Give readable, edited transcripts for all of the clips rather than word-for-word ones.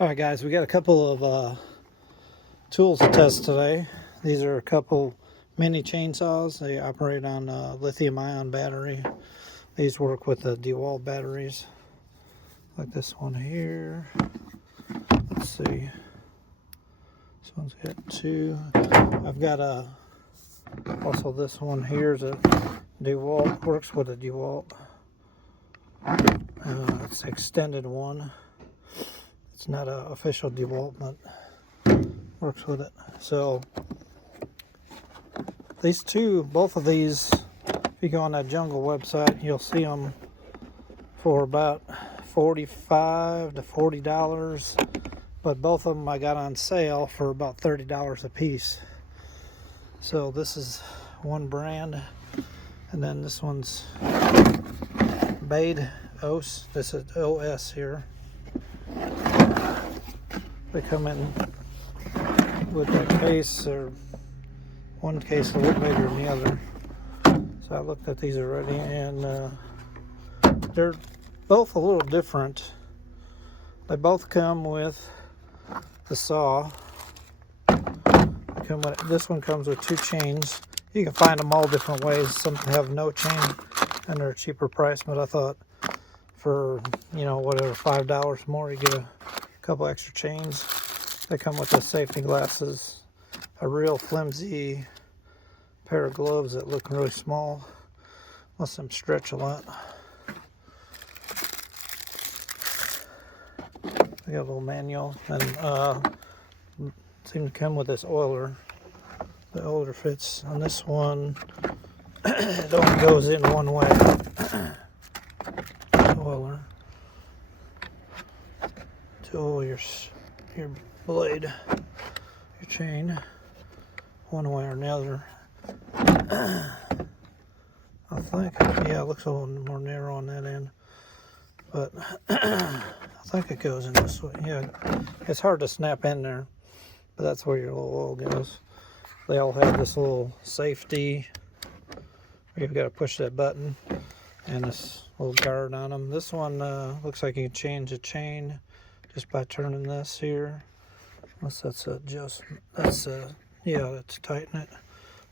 Alright guys, we got a couple of tools to test today. These are a couple mini chainsaws. They operate on lithium ion battery. These work with the Dewalt batteries. Like this one here. Let's see. This one's got two. I've got also this one here is a Dewalt, works with a Dewalt. It's an extended one. It's not an official Dewalt, but works with it. So these two, both of these, if you go on that Jungle website, you'll see them for about $45 to $40. But both of them I got on sale for about $30 a piece. So this is one brand, and then this one's Bade OS. This is OS here. They come in with a case, or one case a little bigger than the other. So I looked at these already, and they're both a little different. They both come with the saw. This one comes with two chains. You can find them all different ways. Some have no chain and they're a cheaper price, but I thought for, whatever, $5 more, you get a couple extra chains. They come with the safety glasses, a real flimsy pair of gloves that look really small. Let them stretch a lot. They got a little manual, and seem to come with this oiler. The oiler fits on this one. It only goes in one way. Oiler to oil your blade, your chain, one way or another. I think, yeah, it looks a little more narrow on that end, but I think it goes in this way. Yeah, it's hard to snap in there, but that's where your little oil goes. They all have this little safety. You've got to push that button, and this little guard on them. This one looks like you can change the chain just by turning this here. Unless that's a adjustment. That's yeah, that's tighten it.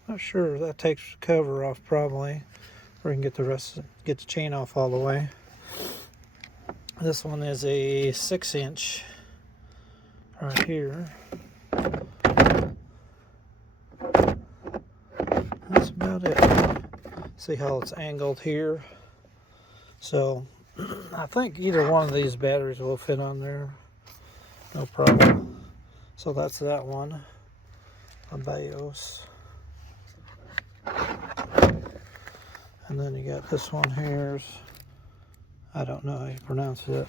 Not sure. That takes the cover off probably, or you can get the chain off all the way. This one is a 6-inch right here. That's about it. See how it's angled here. So I think either one of these batteries will fit on there, no problem. So that's that one, a Bios. And then you got this one here. I don't know how you pronounce it.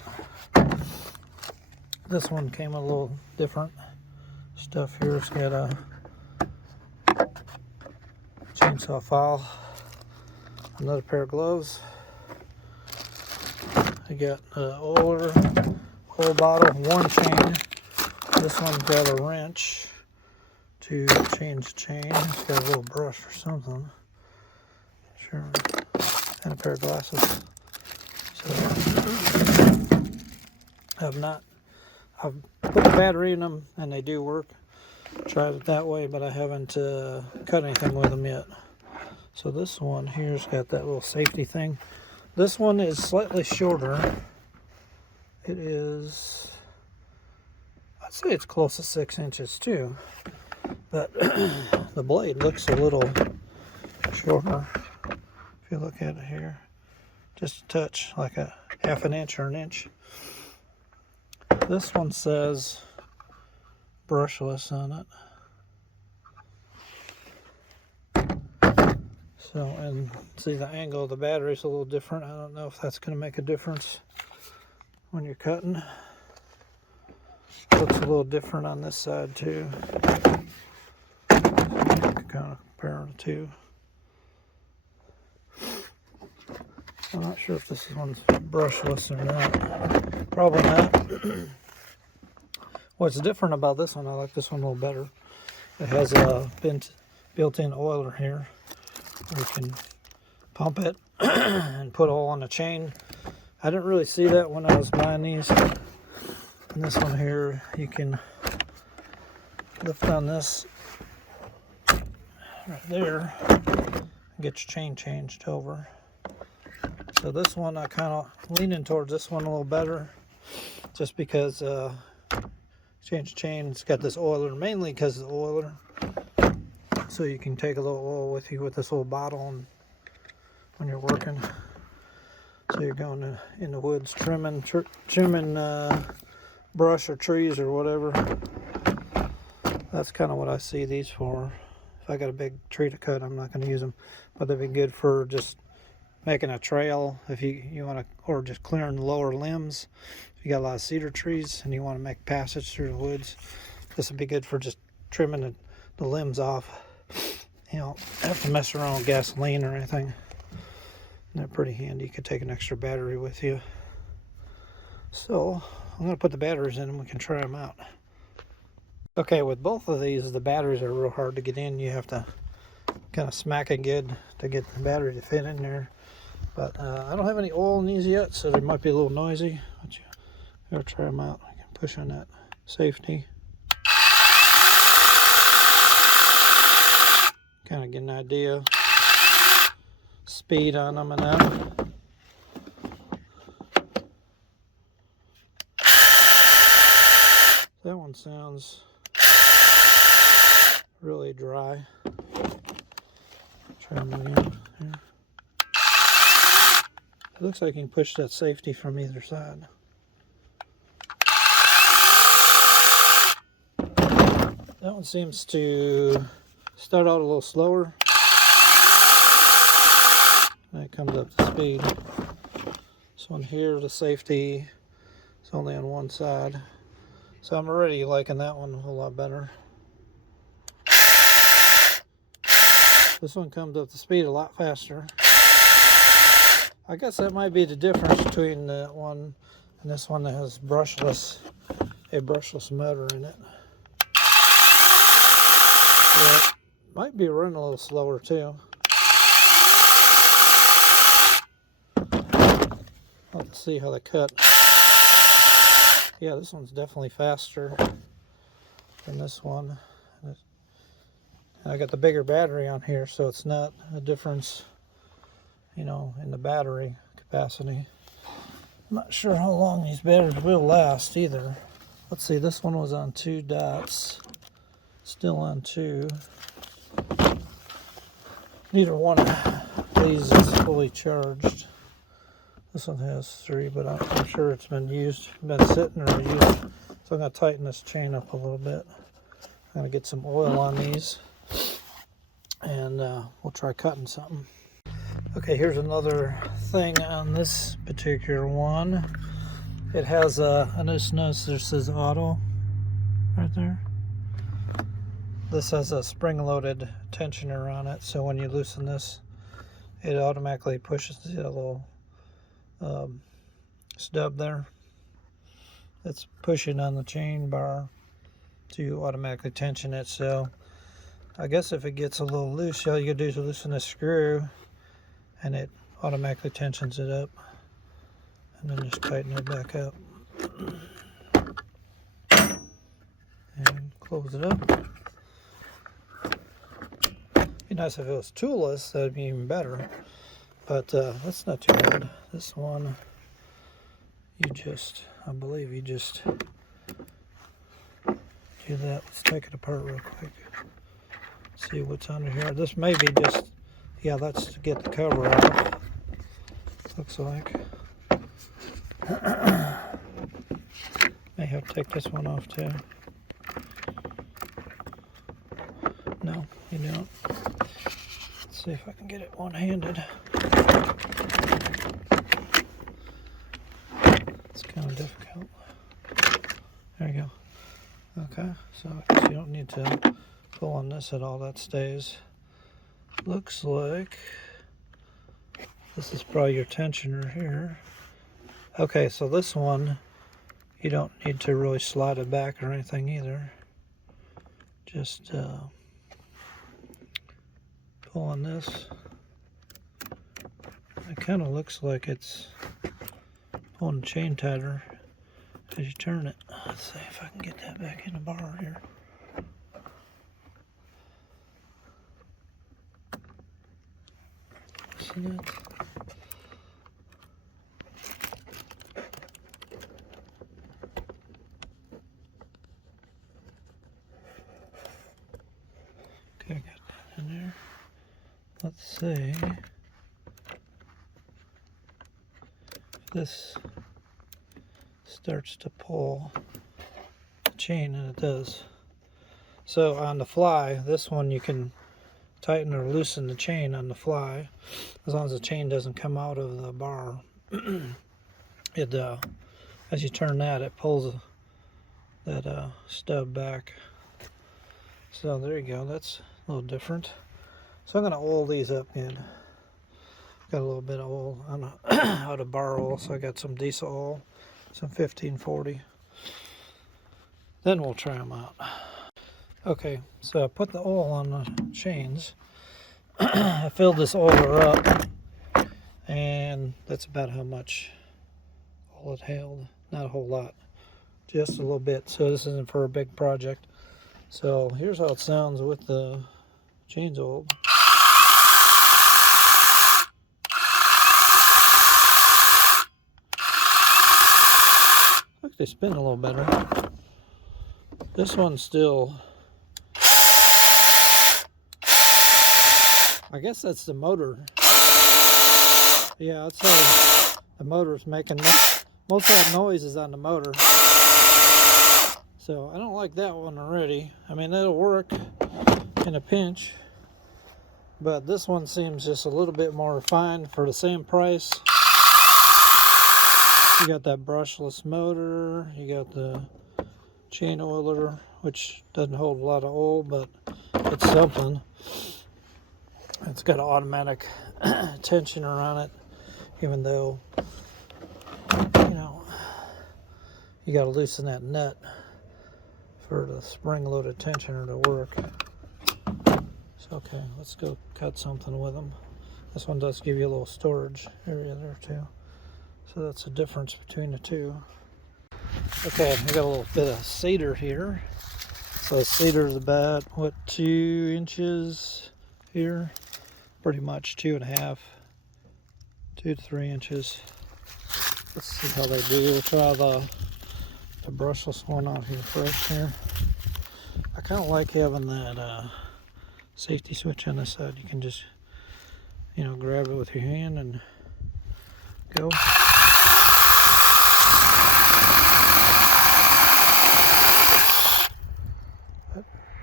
This one came a little different stuff here. It's got a chainsaw file, another pair of gloves. You got oil bottle, one chain. This one's got a wrench to change the chain. It's got a little brush or something. Sure. And a pair of glasses. So I've put the battery in them and they do work. Tried it that way, but I haven't cut anything with them yet. So this one here's got that little safety thing. This one is slightly shorter. It is, I'd say it's close to 6 inches too, but the blade looks a little shorter. If you look at it here, just a touch, like a half an inch or an inch. This one says brushless on it. So, and see the angle of the battery is a little different. I don't know if that's going to make a difference when you're cutting. Looks a little different on this side too. So you can kind of compare the two. I'm not sure if this one's brushless or not. Probably not. What's different about this one, I like this one a little better. It has a built-in oiler here. You can pump it and put oil on the chain. I didn't really see that when I was buying these. And this one here, you can lift on this right there and get your chain changed over. So this one, I kind of leaning towards this one a little better, just because change the chain, it's got this oiler, mainly because of the oiler. So you can take a little oil with you with this little bottle and when you're working. So you're going in the woods trimming brush or trees or whatever. That's kind of what I see these for. If I got a big tree to cut, I'm not going to use them, but they'd be good for just making a trail if you want to, or just clearing the lower limbs. If you got a lot of cedar trees and you want to make passage through the woods, this would be good for just trimming the limbs off. You don't have to mess around with gasoline or anything. And they're pretty handy. You could take an extra battery with you. So I'm going to put the batteries in and we can try them out. Okay, with both of these, the batteries are real hard to get in. You have to kind of smack it good to get the battery to fit in there. But I don't have any oil in these yet, so they might be a little noisy. But you gotta try them out. I can push on that safety. Kind of get an idea. Speed on them and that. That one sounds really dry. Try them again. Here. It looks like you can push that safety from either side. That one seems to start out a little slower. And it comes up to speed. This one here, the safety is only on one side. So I'm already liking that one a whole lot better. This one comes up to speed a lot faster. I guess that might be the difference between that one and this one that has a brushless motor in it. It might be running a little slower too. I'll have to see how they cut. Yeah, this one's definitely faster than this one. I got the bigger battery on here, so it's not a difference, you know, in the battery capacity. I'm not sure how long these batteries will last either. Let's see, this one was on 2 dots. Still on 2. Neither one of these is fully charged. This one has 3, but I'm sure it's been sitting or used. So I'm going to tighten this chain up a little bit. I'm going to get some oil on these, and we'll try cutting something. Okay, here's another thing on this particular one. It has I just noticed there says auto right there. This has a spring-loaded tensioner on it, so when you loosen this, it automatically pushes the little stub there. It's pushing on the chain bar to automatically tension it. So I guess if it gets a little loose, all you gotta do is loosen the screw and it automatically tensions it up, and then just tighten it back up and close it up. Be nice if it was toolless, that'd be even better, but that's not too bad. This one, I believe you just do that. Let's take it apart real quick. See what's under here. This may be just, yeah, that's to get the cover off. Looks like. May have to take this one off too. No, you don't. Let's see if I can get it one-handed. It's kind of difficult. There you go. Okay, so I guess you don't need to pull on this at all. That stays. Looks like this is probably your tensioner here. Okay, so this one, you don't need to really slide it back or anything either. Just pull on this. It kind of looks like it's pulling the chain tighter. as you turn it. Let's see if I can get that back in the bar here. See that? Okay, I got that in there. Let's see if this starts to pull the chain, and it does. So on the fly, this one you can tighten or loosen the chain on the fly as long as the chain doesn't come out of the bar. It as you turn that, it pulls that stub back. So there you go, that's a little different. So I'm going to oil these up good. Got a little bit of oil on out of bar oil, so I got some diesel oil, some 1540. Then we'll try them out. Okay, so I put the oil on the chains. I filled this oiler up, and that's about how much oil it held. Not a whole lot, just a little bit. So this isn't for a big project. So here's how it sounds with the chains oiled. Look, they spin a little better. This one's still, I guess that's the motor. Yeah, I'd say the motor's making most of that noise is on the motor. So I don't like that one already. I mean, it'll work in a pinch, but this one seems just a little bit more refined for the same price. You got that brushless motor, you got the chain oiler, which doesn't hold a lot of oil, but it's something. It's got an automatic tensioner on it, even though, you know, you got to loosen that nut for the spring-loaded tensioner to work. So, okay, let's go cut something with them. This one does give you a little storage area there too. So that's the difference between the two. Okay, I got a little bit of cedar here. So cedar is about, what, 2 inches here? Pretty much 2.5, 2 to 3 inches. Let's see how they do. We'll try the brushless one out here first here. I kind of like having that safety switch on this side. You can just, you know, grab it with your hand and go.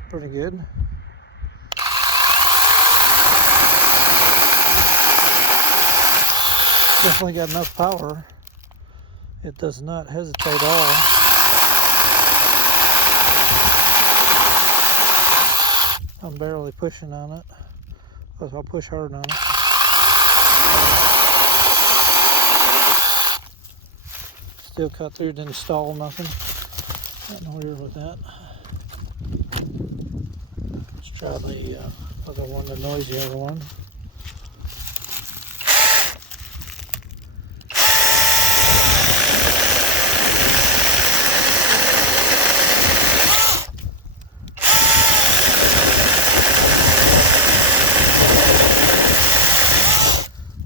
Pretty good. Definitely got enough power. It does not hesitate at all. I'm barely pushing on it. I'll push hard on it. Still cut through, didn't stall nothing. Nothing weird with that. Let's try the other one, the noisier one.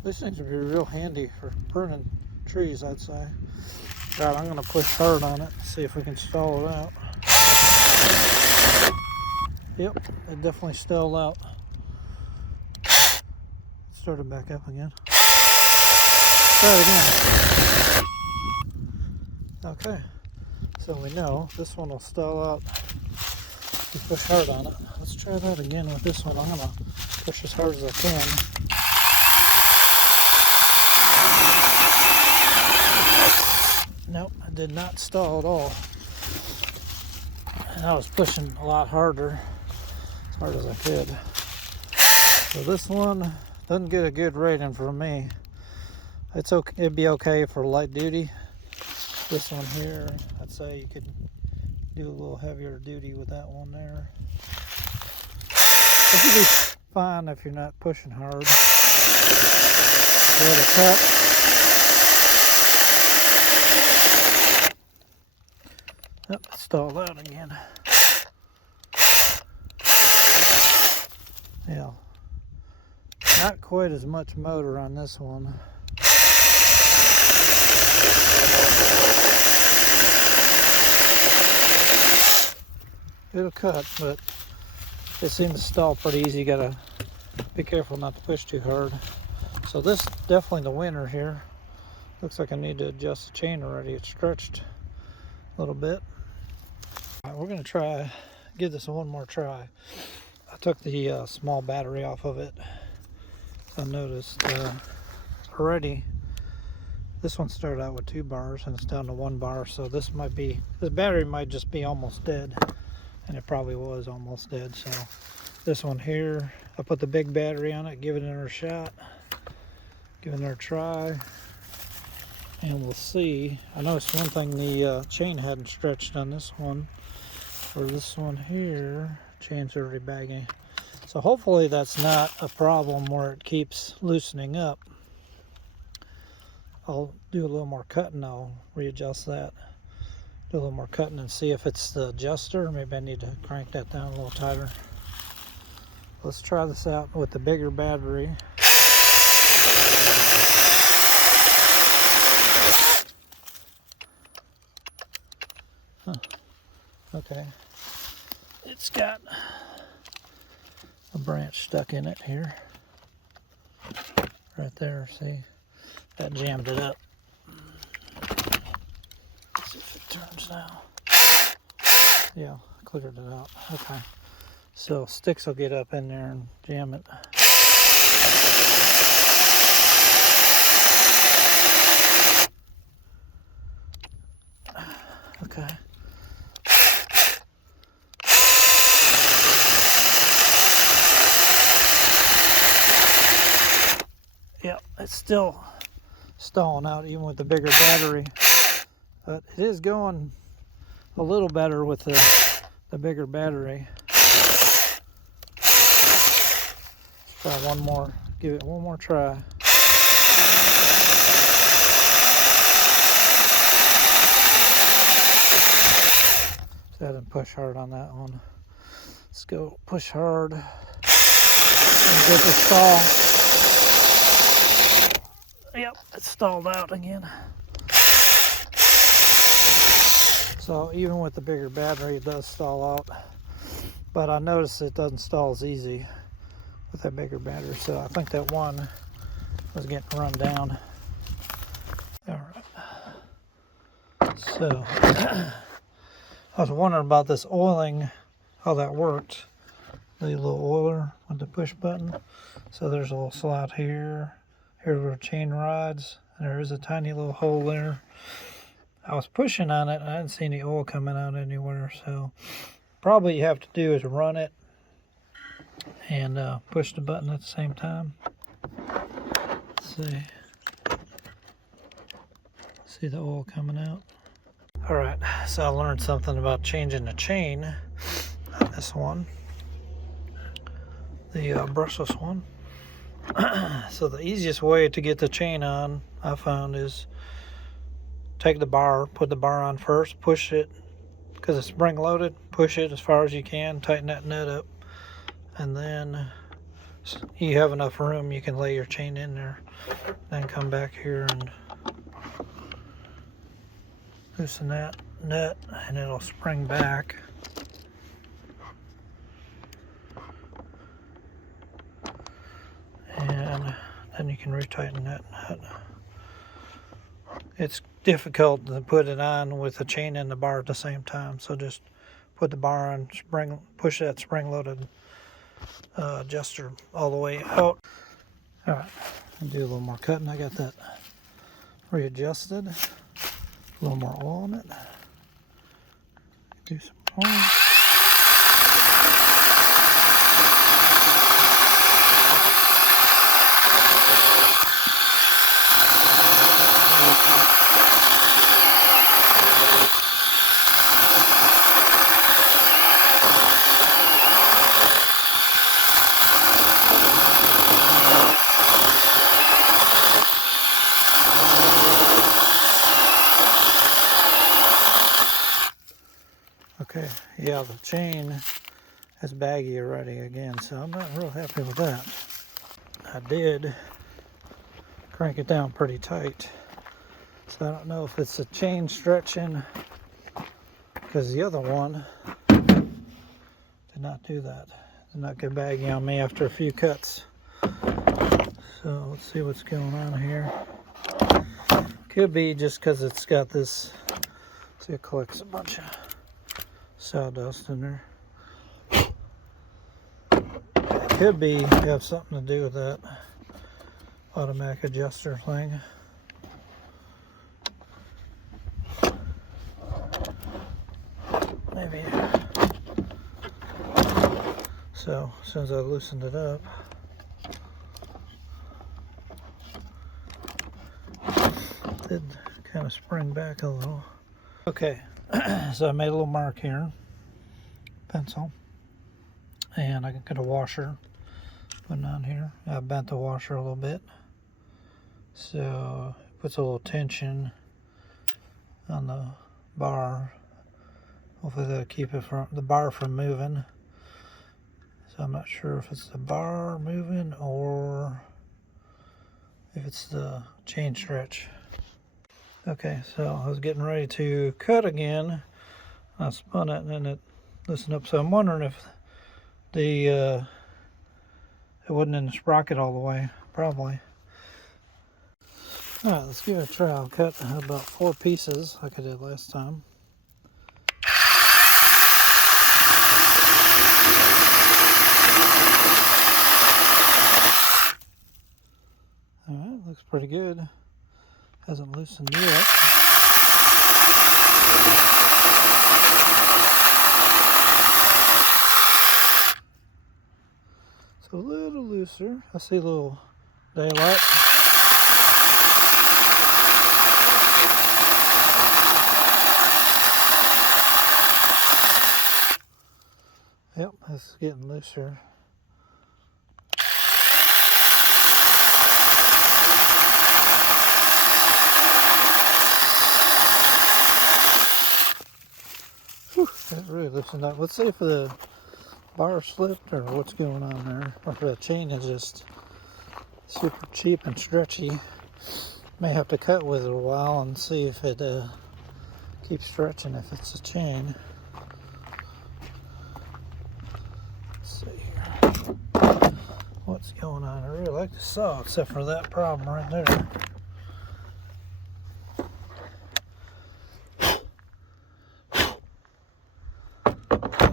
These things would be real handy for pruning trees, I'd say. Right, I'm going to push hard on it, see if we can stall it out. Yep, it definitely stalled out. Start it back up again. Try it again. Okay, so we know this one will stall out if you push hard on it. Let's try that again with this one. I'm going to push as hard as I can. Nope, I did not stall at all. And I was pushing a lot harder, as hard as I could. So this one doesn't get a good rating from me. It's okay, it'd be okay for light duty. This one here, I'd say you could do a little heavier duty with that one there. It should be fine if you're not pushing hard. Let it cut. stalled out again. Yeah, not quite as much motor on this one. It'll cut, but it seems to stall pretty easy. You gotta be careful not to push too hard. So this definitely the winner here. Looks like I need to adjust the chain already. It's stretched a little bit. All right, we're gonna give this one more try. I took the small battery off of it. I noticed already this one started out with 2 bars and it's down to 1 bar. So this battery might just be almost dead, and it probably was almost dead. So this one here, I put the big battery on it, give it another shot, give it another try, and we'll see. I noticed one thing, the chain hadn't stretched on this one. For this one here, chain's already baggy. So hopefully that's not a problem where it keeps loosening up. I'll do a little more cutting. I'll readjust that, do a little more cutting and see if it's the adjuster. Maybe I need to crank that down a little tighter. Let's try this out with the bigger battery. Huh. Okay, it's got a branch stuck in it here, right there. See, that jammed it up. Let's see if it turns now. Yeah, cleared it out. Okay, so sticks will get up in there and jam it. Okay. Yep, it's still stalling out even with the bigger battery, but it is going a little better with the bigger battery. Let's try one more, give it one more try. So I didn't push hard on that one. Let's go push hard and get the stall. Yep, it's stalled out again. So even with the bigger battery, it does stall out. But I noticed it doesn't stall as easy with that bigger battery. So I think that one was getting run down. All right. So I was wondering about this oiling, how that worked. The little oiler with the push button. So there's a little slot here. Here's where the chain rides, and there is a tiny little hole there. I was pushing on it, and I didn't see any oil coming out anywhere, so probably you have to do is run it and push the button at the same time. Let's see the oil coming out. All right, so I learned something about changing the chain on this one, the brushless one. So the easiest way to get the chain on, I found, is take the bar, put the bar on first, push it, because it's spring loaded, push it as far as you can, tighten that nut up, and then you have enough room, you can lay your chain in there. Then come back here and loosen that nut, and it'll spring back. And then you can retighten that nut. It's difficult to put it on with the chain and the bar at the same time, so just put the bar on, push that spring-loaded adjuster all the way out. All right, I'll do a little more cutting. I got that readjusted. A little more oil on it. Do some more. Okay, yeah, the chain is baggy already again, so I'm not real happy with that. I did crank it down pretty tight, so I don't know if it's the chain stretching, because the other one did not do that. Did not get baggy on me after a few cuts. So let's see what's going on here. Could be just because it's got this, see, it collects a bunch of sawdust in there. Could be have something to do with that automatic adjuster thing. Maybe. So as soon as I loosened it up, it did kind of spring back a little. Okay, so I made a little mark here, pencil, and I got a washer putting on here. I bent the washer a little bit, so it puts a little tension on the bar. Hopefully that'll keep it from the bar from moving. So I'm not sure if it's the bar moving or if it's the chain stretch. Okay, so I was getting ready to cut again. I spun it and then it loosened up. So I'm wondering if the it wasn't in the sprocket all the way. Probably. All right, let's give it a try. I'll cut about 4 pieces like I did last time. All right, looks pretty good. Hasn't loosened yet. It's a little looser. I see a little daylight. Yep, it's getting looser. Whew, that really loosened up. Let's see if the bar slipped or what's going on there. Or if the chain is just super cheap and stretchy. May have to cut with it a while and see if it keeps stretching if it's a chain. Let's see here. What's going on? I really like the saw except for that problem right there.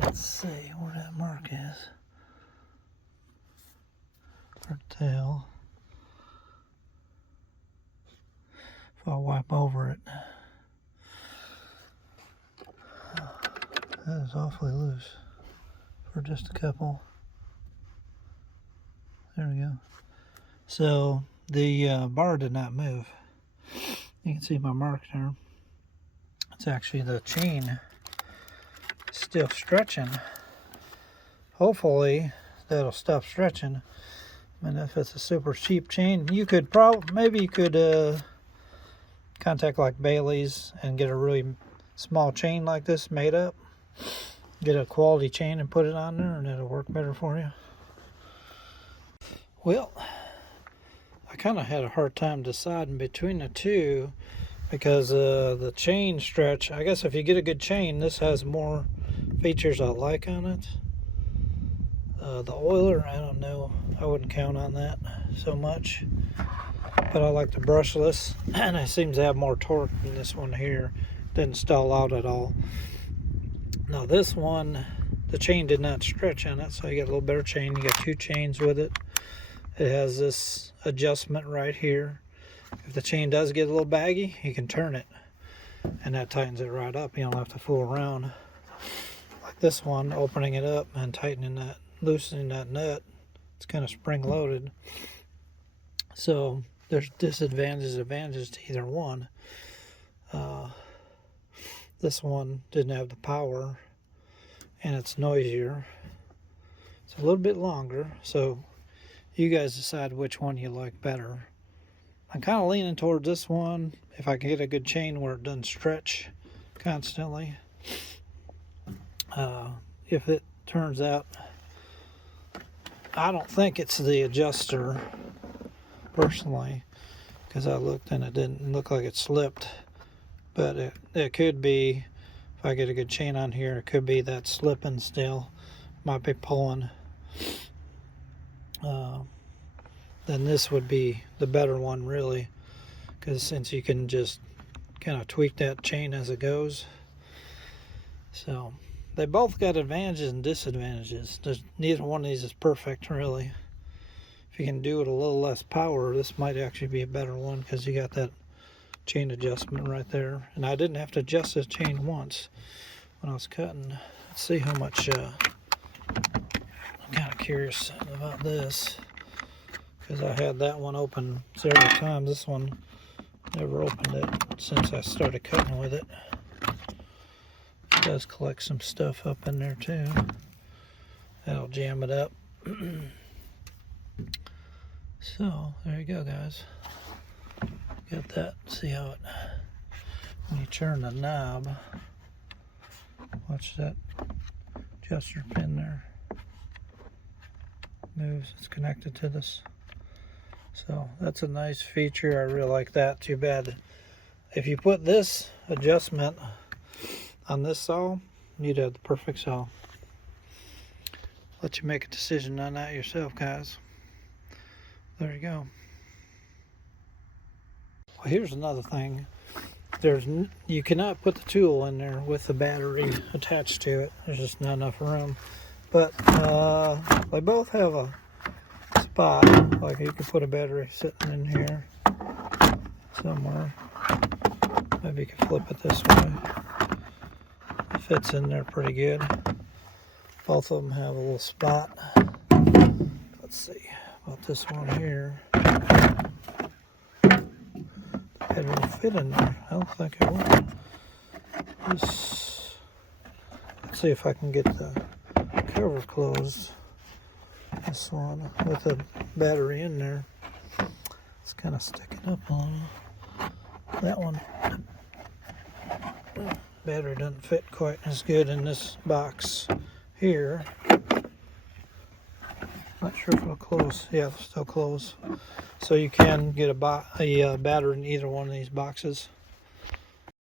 Let's see where that mark is. For tail. If I wipe over it. That is awfully loose for just a couple. There we go. So the bar did not move. You can see my mark there. It's actually the chain still stretching. Hopefully that'll stop stretching. And if it's a super cheap chain, you could maybe you could contact like Bailey's and get a really small chain like this made up. Get a quality chain and put it on there and it'll work better for you. Well, I kind of had a hard time deciding between the two because the chain stretch, I guess if you get a good chain, this has more features I like on it. The oiler, I don't know, I wouldn't count on that so much, but I like the brushless, and it seems to have more torque than this one here. Didn't stall out at all. Now this one, the chain did not stretch on it, so you got a little better chain. You got 2 chains with it. It has this adjustment right here. If the chain does get a little baggy, you can turn it, and that tightens it right up. You don't have to fool around. Like this one, opening it up and tightening that, loosening that nut, it's kind of spring loaded. So there's disadvantages, advantages to either one. This one didn't have the power, and it's noisier. It's a little bit longer, so you guys decide which one you like better. I'm kind of leaning towards this one if I can get a good chain where it doesn't stretch constantly. if it turns out, I don't think it's the adjuster personally, because I looked and it didn't look like it slipped, but it could be, if I get a good chain on here, it could be that slipping still, might be pulling. Then this would be the better one, really, because since you can just kind of tweak that chain as it goes. So they both got advantages and disadvantages. Neither one of these is perfect, really. If you can do it a little less power, this might actually be a better one, because you got that chain adjustment right there. And I didn't have to adjust this chain once when I was cutting. Let's see how much. I'm kind of curious about this, because I had that one open several times. This one, never opened it since I started cutting with it. It does collect some stuff up in there too. That'll jam it up. So there you go, guys. Got that. See how it, when you turn the knob, watch that adjuster pin there moves. It's connected to this. So that's a nice feature. I really like that. Too bad if you put this adjustment on this saw, you'd have the perfect saw. Let you make a decision on that yourself, guys. There you go. Well, here's another thing. You cannot put the tool in there with the battery attached to it. There's just not enough room. But they both have a spot, like you could put a battery sitting in here somewhere. Maybe you could flip it this way. It fits in there pretty good. Both of them have a little spot. Let's see about this one here. It will fit in there. I don't think it will. Let's see if I can get the cover closed. This one with the battery in there. It's kind of sticking up a little. That one, battery doesn't fit quite as good in this box here. Not sure if it'll close. Yeah, it'll still close. So you can get a battery in either one of these boxes.